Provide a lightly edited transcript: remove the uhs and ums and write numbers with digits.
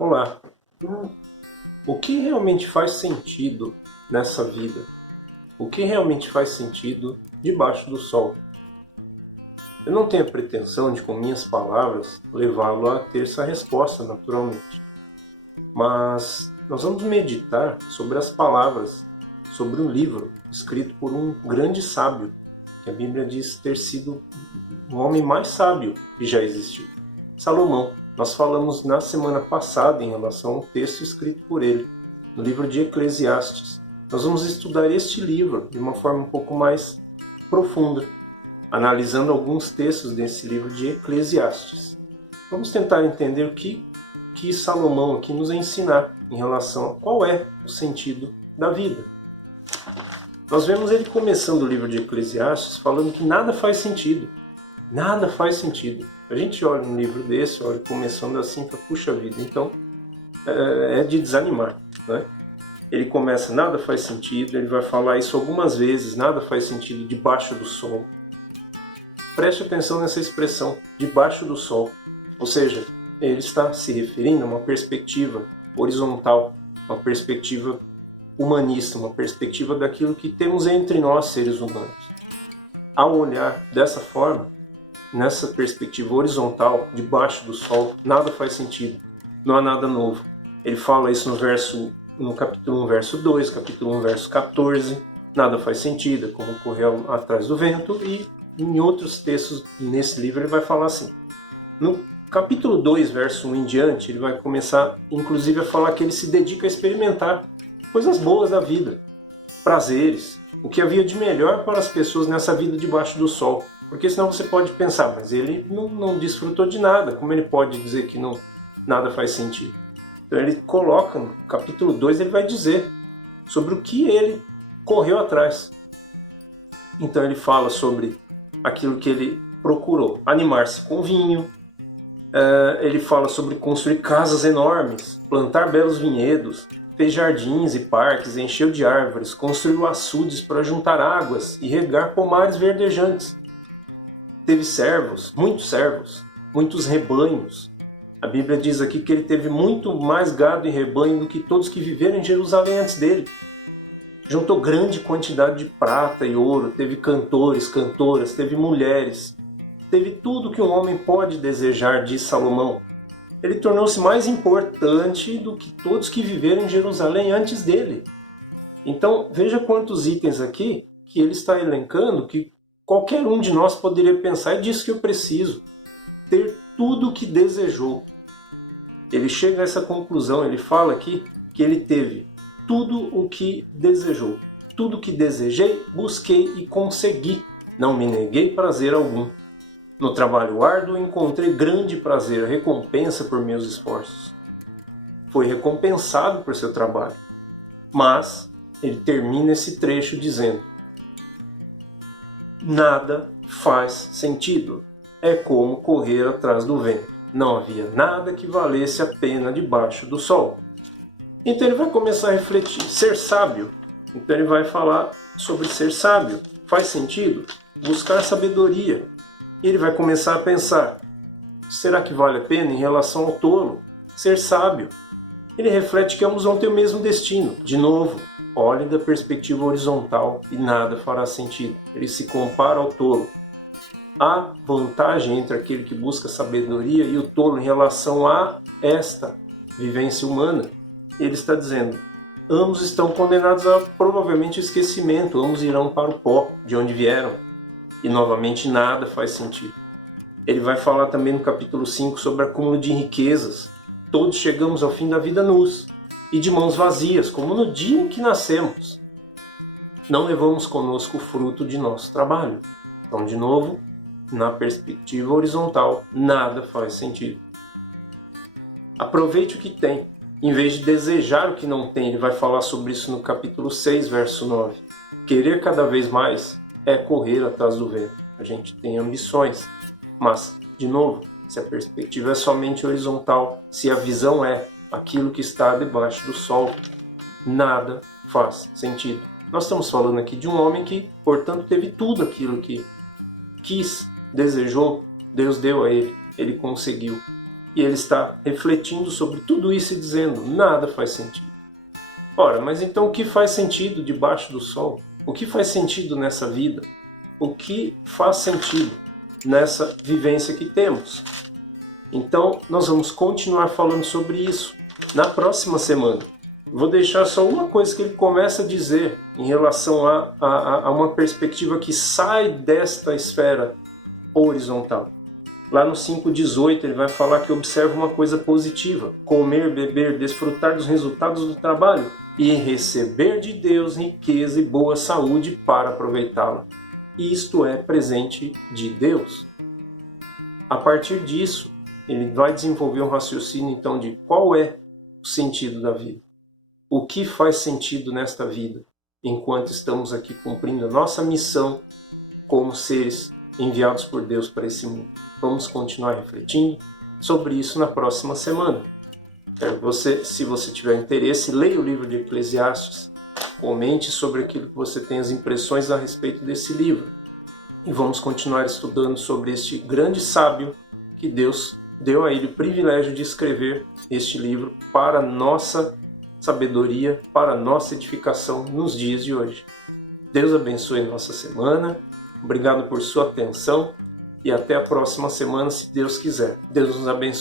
Olá. O que realmente faz sentido nessa vida? O que realmente faz sentido debaixo do sol? Eu não tenho a pretensão de, com minhas palavras, levá-lo a ter essa resposta naturalmente. Mas nós vamos meditar sobre as palavras, sobre um livro escrito por um grande sábio, que a Bíblia diz ter sido o homem mais sábio que já existiu, Salomão. Nós falamos na semana passada em relação ao texto escrito por ele, no livro de Eclesiastes. Nós vamos estudar este livro de uma forma um pouco mais profunda, analisando alguns textos desse livro de Eclesiastes. Vamos tentar entender o que Salomão aqui nos ensinar em relação a qual é o sentido da vida. Nós vemos ele começando o livro de Eclesiastes falando que nada faz sentido. Nada faz sentido. A gente olha um livro desse, olha começando assim, fala, puxa vida, então é de desanimar, né? Ele começa, nada faz sentido, ele vai falar isso algumas vezes, nada faz sentido debaixo do sol. Preste atenção nessa expressão, debaixo do sol. Ou seja, ele está se referindo a uma perspectiva horizontal, uma perspectiva humanista, uma perspectiva daquilo que temos entre nós, seres humanos. Ao olhar dessa forma, nessa perspectiva horizontal, debaixo do sol, nada faz sentido, não há nada novo. Ele fala isso no capítulo 1, verso 2, capítulo 1, verso 14, nada faz sentido, como correu atrás do vento, e em outros textos nesse livro ele vai falar assim. No capítulo 2, verso 1 em diante, ele vai começar inclusive a falar que ele se dedica a experimentar coisas boas da vida, prazeres, o que havia de melhor para as pessoas nessa vida debaixo do sol. Porque senão você pode pensar, mas ele não desfrutou de nada, como ele pode dizer que nada faz sentido? Então ele coloca, no capítulo 2, ele vai dizer sobre o que ele correu atrás. Então ele fala sobre aquilo que ele procurou, animar-se com vinho, ele fala sobre construir casas enormes, plantar belos vinhedos, fez jardins e parques, encheu de árvores, construiu açudes para juntar águas e regar pomares verdejantes. Teve servos, muitos rebanhos. A Bíblia diz aqui que ele teve muito mais gado e rebanho do que todos que viveram em Jerusalém antes dele. Juntou grande quantidade de prata e ouro, teve cantores, cantoras, teve mulheres. Teve tudo que um homem pode desejar, diz Salomão. Ele tornou-se mais importante do que todos que viveram em Jerusalém antes dele. Então, veja quantos itens aqui que ele está elencando que qualquer um de nós poderia pensar, é disso que eu preciso, ter tudo o que desejou. Ele chega a essa conclusão, ele fala aqui que ele teve tudo o que desejou. Tudo o que desejei, busquei e consegui. Não me neguei prazer algum. No trabalho árduo encontrei grande prazer, recompensa por meus esforços. Foi recompensado por seu trabalho. Mas ele termina esse trecho dizendo: nada faz sentido. É como correr atrás do vento. Não havia nada que valesse a pena debaixo do sol. Então ele vai começar a refletir. Ser sábio. Então ele vai falar sobre ser sábio. Faz sentido? Buscar sabedoria. E ele vai começar a pensar. Será que vale a pena em relação ao tolo? Ser sábio. Ele reflete que ambos vão ter o mesmo destino. De novo, olhe da perspectiva horizontal e nada fará sentido. Ele se compara ao tolo. Há vantagem entre aquele que busca sabedoria e o tolo em relação a esta vivência humana. Ele está dizendo, ambos estão condenados a provavelmente esquecimento, ambos irão para o pó de onde vieram. E novamente nada faz sentido. Ele vai falar também no capítulo 5 sobre acúmulo de riquezas. Todos chegamos ao fim da vida nus e de mãos vazias, como no dia em que nascemos. Não levamos conosco o fruto de nosso trabalho. Então, de novo, na perspectiva horizontal, nada faz sentido. Aproveite o que tem, em vez de desejar o que não tem. Ele vai falar sobre isso no capítulo 6, verso 9. Querer cada vez mais é correr atrás do vento. A gente tem ambições, mas, de novo, se a perspectiva é somente horizontal, se a visão é aquilo que está debaixo do sol, nada faz sentido. Nós estamos falando aqui de um homem que, portanto, teve tudo aquilo que quis, desejou, Deus deu a ele, ele conseguiu. E ele está refletindo sobre tudo isso e dizendo: nada faz sentido. Ora, mas então o que faz sentido debaixo do sol? O que faz sentido nessa vida? O que faz sentido nessa vivência que temos? Então, nós vamos continuar falando sobre isso na próxima semana. Vou deixar só uma coisa que ele começa a dizer em relação a uma perspectiva que sai desta esfera horizontal. Lá no 5,18 ele vai falar que observa uma coisa positiva: comer, beber, desfrutar dos resultados do trabalho e receber de Deus riqueza e boa saúde para aproveitá-la. Isto é presente de Deus. A partir disso, ele vai desenvolver um raciocínio então de qual é o sentido da vida. O que faz sentido nesta vida, enquanto estamos aqui cumprindo a nossa missão como seres enviados por Deus para esse mundo. Vamos continuar refletindo sobre isso na próxima semana. Se você tiver interesse, leia o livro de Eclesiastes, comente sobre aquilo que você tem as impressões a respeito desse livro. E vamos continuar estudando sobre este grande sábio que Deus deu a ele o privilégio de escrever este livro para nossa sabedoria, para nossa edificação nos dias de hoje. Deus abençoe nossa semana. Obrigado por sua atenção e até a próxima semana, se Deus quiser. Deus nos abençoe.